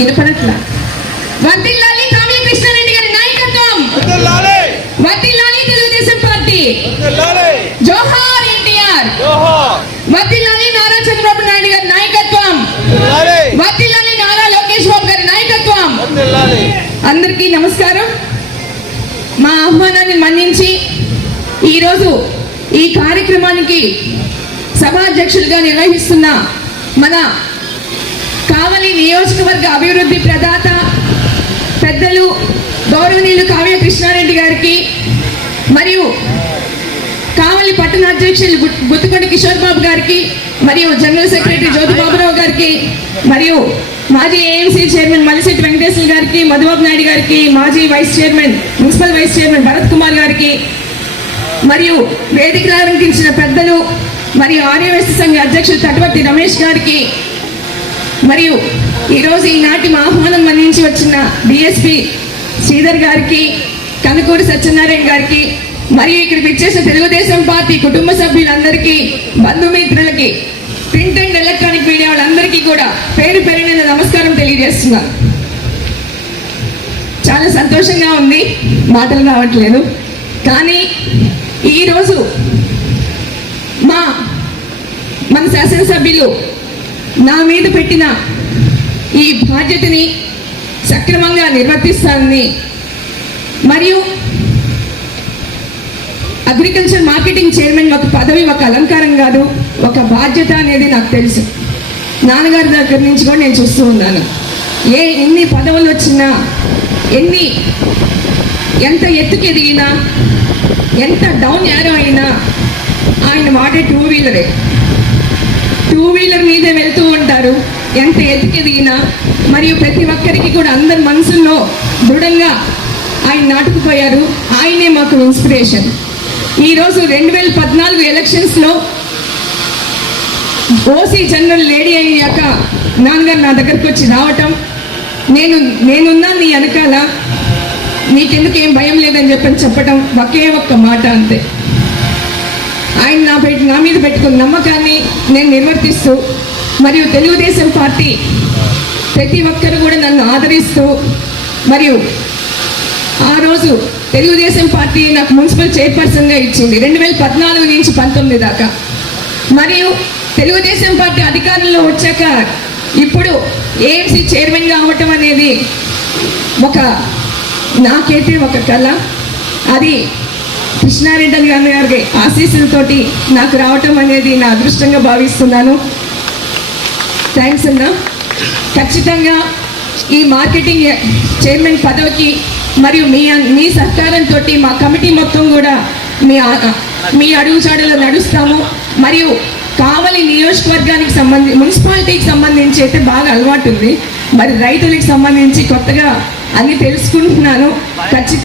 వినపడట్ల. వర్ధిల్లాలి కావ్య కృష్ణారెడ్డి గారి నాయకత్వం, వర్ధిల్లాలి తెలుగుదేశం పార్టీ, జోహార్ ఎన్టీఆర్, వర్ధిల్లాలి నారా చంద్రబాబు నాయుడు గారి నాయకత్వం, వర్ధిల్లాలి నారా లోకేష్ బాబు గారి నాయకత్వం. అందరికీ నమస్కారం. మా ఆహ్వానాన్ని మన్నించి ఈరోజు ఈ కార్యక్రమానికి సభాధ్యక్షులుగా నిర్వహిస్తున్న మన కావలి నియోజకవర్గ అభివృద్ధి ప్రదాత పెద్దలు గౌరవనీయులు కావ్య కృష్ణారెడ్డి గారికి, మరియు కావలి పట్టణ అధ్యక్షులు గుత్తుకొండ కిషోర్ బాబు గారికి, మరియు జనరల్ సెక్రటరీ జ్యోతి బాబురావు గారికి, మరియు మాజీ ఏఎంసీ చైర్మన్ మలిశెట్టి వెంకటేశ్వర గారికి, మధుబాబు నాయుడు గారికి, మాజీ vice chairman municipal vice chairman Bharat Kumar గారికి, మరియు వేదికలు అలంకరించిన పెద్దలు మరియు ఆర్యవేశ సంఘ అధ్యక్షులు తటవర్తి రమేష్ గారికి, మరియు ఈరోజు ఈనాటి మా ఆహ్వానం మన్నించి వచ్చిన డిఎస్పి శ్రీధర్ గారికి, కనుకూరి సత్యనారాయణ గారికి, మరియు ఇక్కడికి వచ్చేసిన తెలుగుదేశం పార్టీ కుటుంబ సభ్యులందరికీ, బంధుమిత్రులకి, ప్రింట్ అండ్ ఎలక్ట్రానిక్ మీడియా వాళ్ళందరికీ కూడా పేరు పేరున నమస్కారం తెలియజేస్తున్నాను. చాలా సంతోషంగా ఉంది, మాటలు రావట్లేదు. కానీ ఈరోజు మన శాసనసభ్యులు నా మీద పెట్టిన ఈ బాధ్యతని సక్రమంగా నిర్వర్తిస్తానని, మరియు అగ్రికల్చర్ మార్కెటింగ్ చైర్మన్ ఒక పదవి, ఒక అలంకారం కాదు, ఒక బాధ్యత అనేది నాకు తెలుసు. నాన్నగారి దగ్గర నుంచి కూడా నేను చూస్తూ ఉన్నాను. ఎన్ని పదవులు వచ్చినా, ఎంత ఎత్తుకు ఎదిగినా, ఎంత డౌన్ యారో అయినా ఆయన వాడే టూ వీలర్ మీదే వెళ్తూ ఉంటారు. ఎంత ఎదిగినా, మరియు ప్రతి ఒక్కరికి కూడా అందరి మనసుల్లో దృఢంగా ఆయన నాటుకుపోయారు. ఆయనే మాకు ఇన్స్పిరేషన్. ఈరోజు 2014 ఎలక్షన్స్లో ఓసీ జనరల్ లేడీ అయ్యాక నాన్నగారు నా దగ్గరకు వచ్చి రావటం, నేనున్నా నీ వెనకాల, నీకెందుకు ఏం భయం లేదని చెప్పడం, ఒకే ఒక్క మాట అంతే. ఆయన నా మీద పెట్టుకున్న నమ్మకాన్ని నేను నిర్వర్తిస్తూ, మరియు తెలుగుదేశం పార్టీ ప్రతి ఒక్కరు కూడా నన్ను ఆదరిస్తూ, మరియు ఆ రోజు తెలుగుదేశం పార్టీ నాకు మున్సిపల్ చైర్పర్సన్గా ఇచ్చింది 2014 నుంచి 19 దాకా. మరియు తెలుగుదేశం పార్టీ అధికారంలో వచ్చాక ఇప్పుడు ఏఎంసీ చైర్మన్గా అవ్వటం అనేది నాకైతే ఒక కళ. అది కృష్ణారెడ్డి గారి ఆశీస్సులతోటి నాకు రావటం అనేది నా అదృష్టంగా భావిస్తున్నాను. థ్యాంక్స్ అన్న. ఖచ్చితంగా ఈ మార్కెటింగ్ చైర్మన్ పదవికి మరియు మీ సహకారంతో మా కమిటీ మొత్తం కూడా మీ అడుగుజాడలో నడుస్తాము. మరియు కావలి నియోజకవర్గానికి మున్సిపాలిటీకి సంబంధించి అయితే బాగా అలవాటు ఉంది, మరి రైతులకు సంబంధించి కొత్తగా అన్ని తెలుసుకుంటున్నాను. ఖచ్చితంగా